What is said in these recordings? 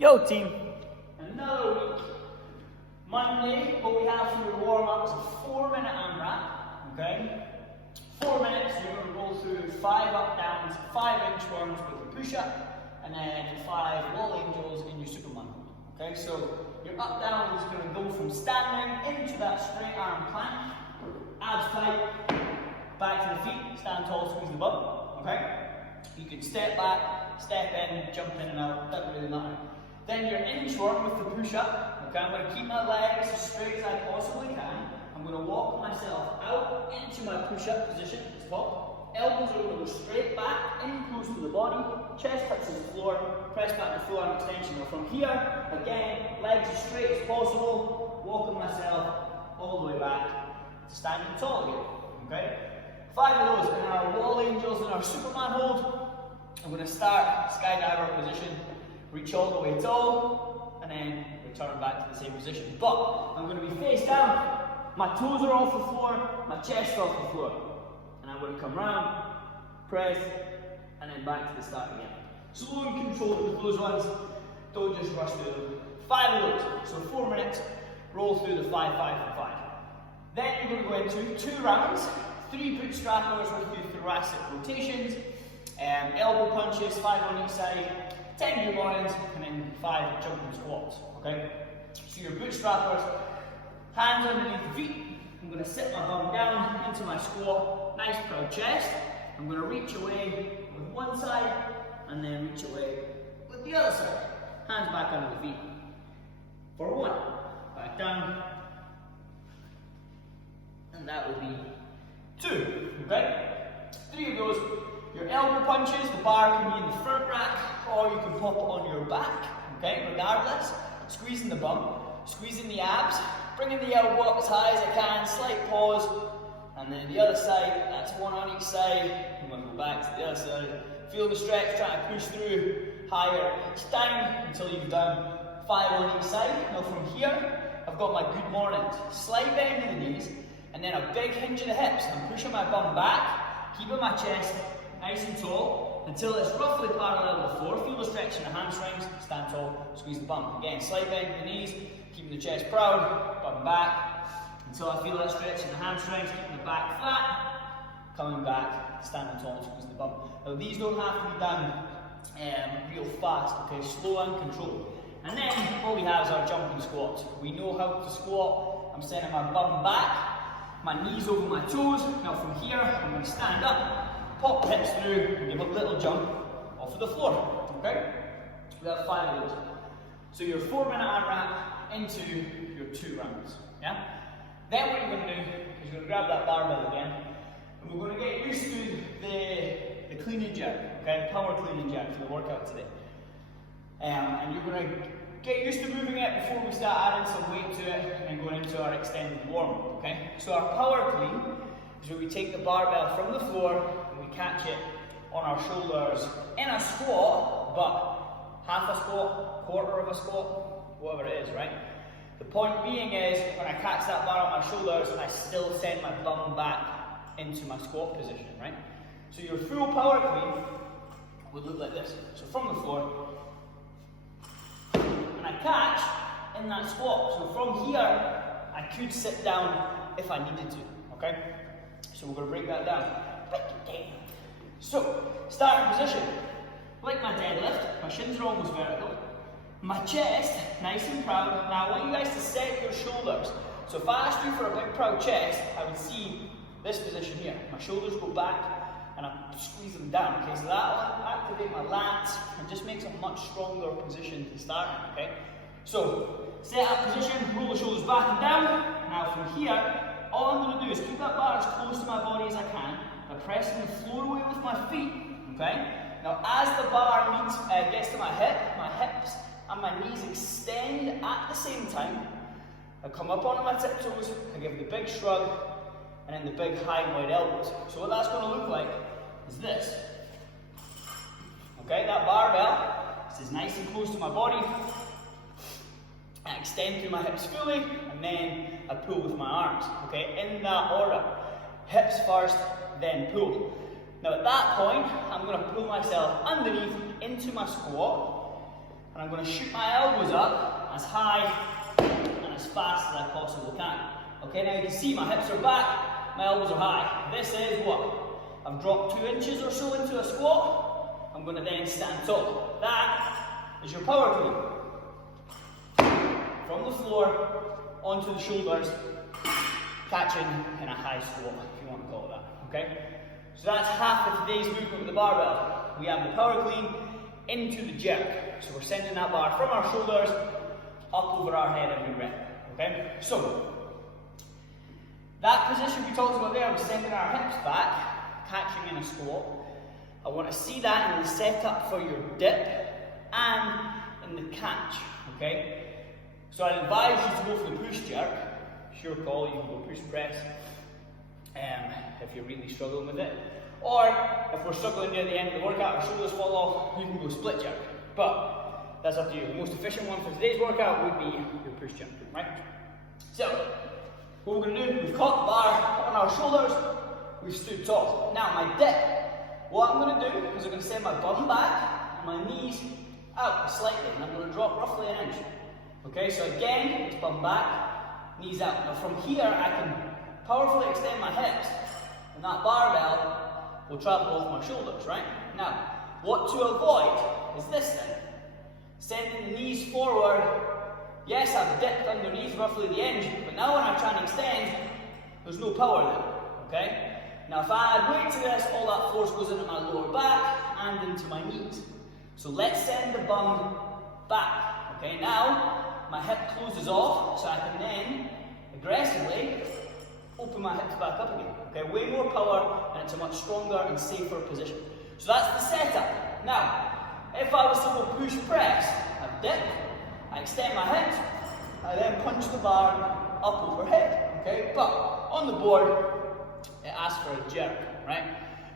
Yo team, another week. Monday, what we have for your warm-up is a 4-minute AMRAP, okay? 4 minutes, you're going to roll through 5 up-downs, 5 inchworms with a push-up, and then 5 wall angels in your Superman hold, okay? So your up-down is going to go from standing into that straight arm plank, abs tight, back to the feet, stand tall, squeeze the bum, okay? You can step back, step in, jump in and out, doesn't really matter. Then your inchworm with the push-up, okay? I'm going to keep my legs as straight as I possibly can. I'm going to walk myself out into my push-up position at the top. Elbows are going to go straight back, in close to the body, chest touches the floor, press back to forearm extension. Now from here, again, legs as straight as possible, walking myself all the way back to standing tall again, okay? 5 of those in our wall angels and our Superman hold. I'm going to start skydiver position, reach all the way tall, and then return back to the same position. But I'm going to be face down, my toes are off the floor, my chest off the floor. And I'm going to come round, press, and then back to the start again. Slow and controlled with those ones, don't just rush through them. 5 of those, so 4 minutes, roll through the 5, 5, and 5. Then you're going to go into 2 rounds, 3 bootstrappers with your thoracic rotations, elbow punches, 5 on each side, 10 good mornings, and then 5 jumping squats, okay? So your bootstrappers, hands underneath the feet. I'm going to sit my bum down into my squat, nice proud chest. I'm going to reach away with one side, and then reach away with the other side. Hands back under the feet. For 1, back down, and that will be 2, okay? 3 of those. Your elbow punches, the bar can be in the front rack, or you can pop it on your back, okay? Regardless, squeezing the bum, squeezing the abs, bringing the elbow up as high as I can, slight pause, and then the other side, that's 1 on each side. I'm going to go back to the other side. Feel the stretch, trying to push through higher each time until you've done 5 on each side. Now from here, I've got my good mornings. Slight bend in the knees, and then a big hinge in the hips. I'm pushing my bum back, keeping my chest nice and tall until it's roughly parallel to the floor. Feel the stretch in the hamstrings, stand tall, squeeze the bum. Again, slight bend in the knees, keeping the chest proud, bum back until I feel that stretch in the hamstrings, keeping the back flat, coming back, standing tall, squeeze the bum. Now these don't have to be done real fast, okay, slow and controlled. And then all we have is our jumping squats. We know how to squat. I'm sending my bum back, my knees over my toes. Now from here, I'm going to stand up, pop the hips through, and give a little jump off of the floor, okay? We have 5 of those. So your 4-minute AMRAP into your 2 rounds, yeah? Then what you're going to do is you're going to grab that barbell again, and we're going to get used to the clean and jerk, okay? Power clean and jerk for the workout today. And you're going to get used to moving it before we start adding some weight to it and going into our extended warm-up, okay? So our power clean is where we take the barbell from the floor and we catch it on our shoulders in a squat, but half a squat, quarter of a squat, whatever it is, right? The point being is, when I catch that bar on my shoulders, I still send my bum back into my squat position, right? So your full power clean would look like this. So from the floor, and I catch in that squat. So from here, I could sit down if I needed to, okay? So we're going to break that down. So, starting position. Like my deadlift, my shins are almost vertical. My chest, nice and proud. Now I want you guys to set your shoulders. So if I asked you for a big proud chest, I would see this position here. My shoulders go back and I squeeze them down. Okay, so that will activate my lats and just makes a much stronger position to start, okay? So, set up position, roll the shoulders back and down. Now from here, all I'm going to do is keep that bar as close to my body as I can by pressing the floor away with my feet, okay? Now as the bar gets to my hips and my knees extend at the same time, I come up onto my tiptoes, I give the big shrug, and then the big high wide elbows. So what that's going to look like is this. Okay, that barbell is nice and close to my body. I extend through my hips fully, and then I pull with my arms, okay, in that order. Hips first, then pull. Now at that point, I'm going to pull myself underneath into my squat, And I'm going to shoot my elbows up as high and as fast as I possibly can. Okay, now you can see my hips are back, my elbows are high. This is what? I've dropped 2 inches or so into a squat. I'm going to then stand tall. That is your power clean. From the floor onto the shoulders, catching in a high squat, if you want to call it that. Okay? So that's half of today's movement with the barbell. We have the power clean into the jerk. So we're sending that bar from our shoulders up over our head every rep. Okay? So that position we talked about there was sending our hips back, catching in a squat. I want to see that in the setup for your dip and in the catch. Okay? So I'd advise you to go for the push jerk. It's your call, you can go push press if you're really struggling with it. Or if we're struggling near the end of the workout, our shoulders fall off, you can go split jerk. But that's up to you. The most efficient one for today's workout would be your push jerk, right? So, what we're going to do, we've caught the bar on our shoulders, we've stood tall. Now my dip, what I'm going to do is I'm going to send my bum back, my knees out slightly, and I'm going to drop roughly an inch. Okay, so again, it's bum back, knees out. Now from here, I can powerfully extend my hips, and that barbell will travel off my shoulders, right? Now, what to avoid is this thing. Sending the knees forward. Yes, I've dipped underneath roughly the inch, but now when I try and extend, there's no power there, okay? Now if I add weight to this, all that force goes into my lower back and into my knees. So let's send the bum back, okay? Now, my hip closes off, so I can then aggressively open my hips back up again. Okay, way more power, and it's a much stronger and safer position. So that's the setup. Now, if I was to go push press, I dip, I extend my hips, I then punch the bar up overhead. Okay, but on the board, it asks for a jerk, right?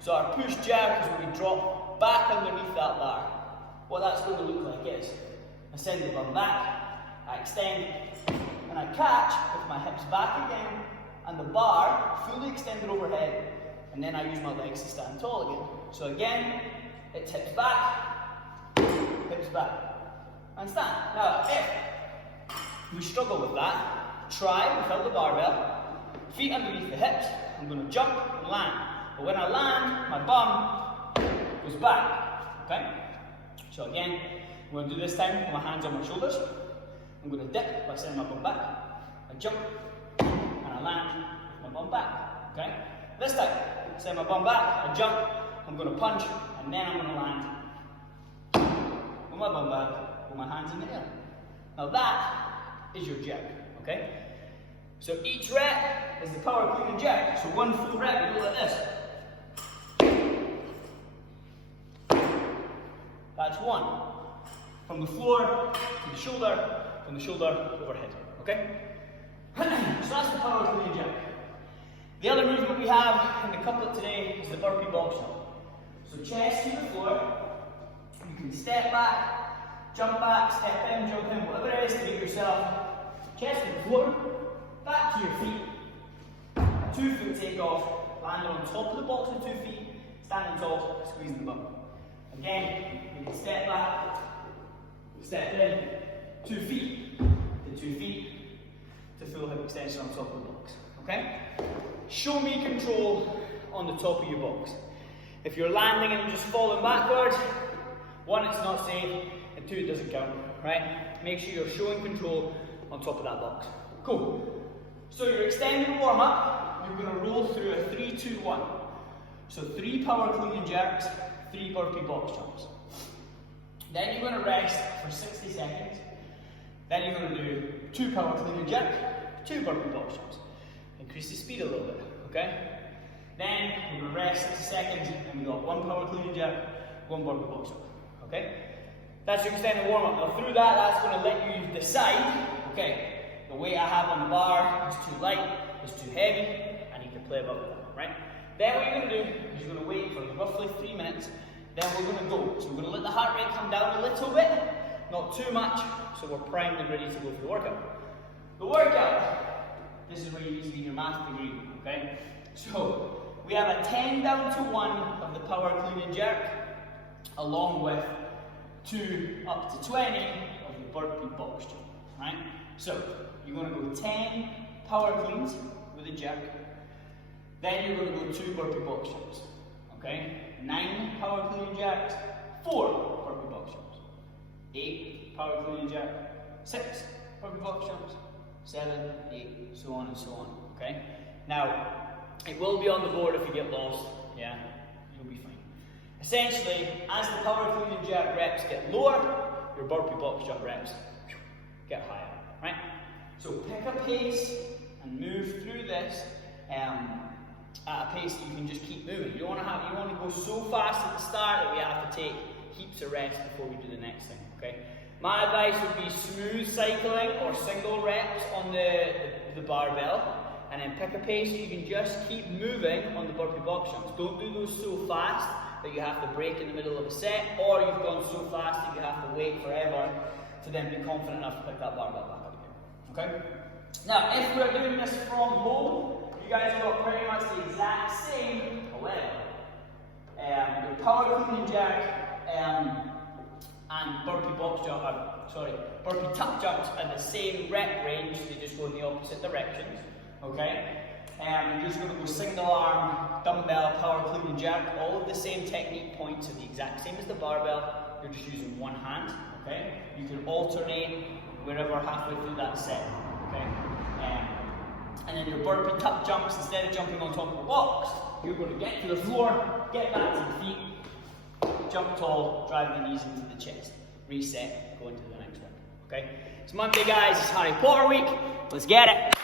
So our push jerk is when we drop back underneath that bar. What that's going to look like is, I send the bum back, I extend, and I catch with my hips back again, and the bar fully extended overhead, and then I use my legs to stand tall again. So again, it's hips back, and stand. Now, if we struggle with that, try without the barbell, feet underneath the hips, I'm going to jump and land. But when I land, my bum goes back, okay? So again, I'm going to do this time with my hands on my shoulders. I'm going to dip by sending my bum back. I jump, and I land with my bum back, okay? This time, send my bum back, I jump, I'm going to punch, and then I'm going to land with my bum back, with my hands in the air. Now that is your jerk, okay? So each rep is the power clean and jerk. So one full rep, we go like this. That's one. From the floor to the shoulder, from the shoulder overhead, okay? So that's the power clean and jerk. The other movement we have in the couplet today is the burpee box jump. So chest to the floor, you can step back, jump back, step in, jump in, whatever it is to get yourself chest to the floor, back to your feet, 2 foot take off, land on top of the box with 2 feet, standing tall, squeezing the bum. Again, you can step back, step in, 2 feet to 2 feet to full hip extension on top of the box. Okay? Show me control on the top of your box. If you're landing and just falling backwards, 1, it's not safe, and 2, it doesn't count, right? Make sure you're showing control on top of that box. Cool. So your extended warm-up, you're going to roll through a 3, 2, 1. So 3 power clean and jerks, 3 burpee box jumps. Then you're going to rest for 60 seconds. Then you're going to do 2 power clean and jerk, 2 burpee box jumps. Increase the speed a little bit, okay? Then we're going to rest 60 seconds, and we've got 1 power clean and jerk, 1 burpee box jump, okay? That's your extended warm-up. Now through that, that's going to let you decide, okay, the weight I have on the bar is too light, it's too heavy, I need to play above that, right? Then what you're going to do is you're going to wait for roughly 3 minutes, then we're going to go. So we're going to let the heart rate come down a little bit, not too much, so we're primed and ready to go for the workout. The workout, this is where you need your math degree, okay? So we have a 10 down to 1 of the power clean and jerk, along with to up to 20 of the burpee box jump, right? So you're going to go 10 power cleans with a jerk, then you're going to go 2 burpee box jumps, okay? 9 power clean jerks, 4 burpee box jumps, 8 power clean jerk, 6 burpee box jumps, 7, 8, so on and so on, okay? Now, it will be on the board if you get lost, yeah? You'll be fine. Essentially, as the power clean and jerk reps get lower, your burpee box jump reps get higher, right? So pick a pace and move through this at a pace that you can just keep moving. You don't want to go so fast at the start that we have to take heaps of rest before we do the next thing, okay? My advice would be smooth cycling or single reps on the barbell, and then pick a pace so you can just keep moving on the burpee box jumps. Don't do those so fast that you have to break in the middle of a set, or you've gone so fast that you have to wait forever to then be confident enough to pick that barbell back up again. Okay? Now, if we're doing this from home, you guys have got pretty much the exact same, however, your power clean and jerk and burpee box jump, burpee tuck jumps at the same rep range, they just go in the opposite directions. Okay? You're just going to go single arm, dumbbell, power clean and jerk, all of the same technique points are the exact same as the barbell, you're just using one hand. Okay? You can alternate wherever halfway through that set. Okay? And then your burpee tuck jumps, instead of jumping on top of the box, you're going to get to the floor, get back to the feet, jump tall, drive the knees into the chest, reset, go into the next one. Okay? It's Monday, guys, it's Harry Potter week, let's get it!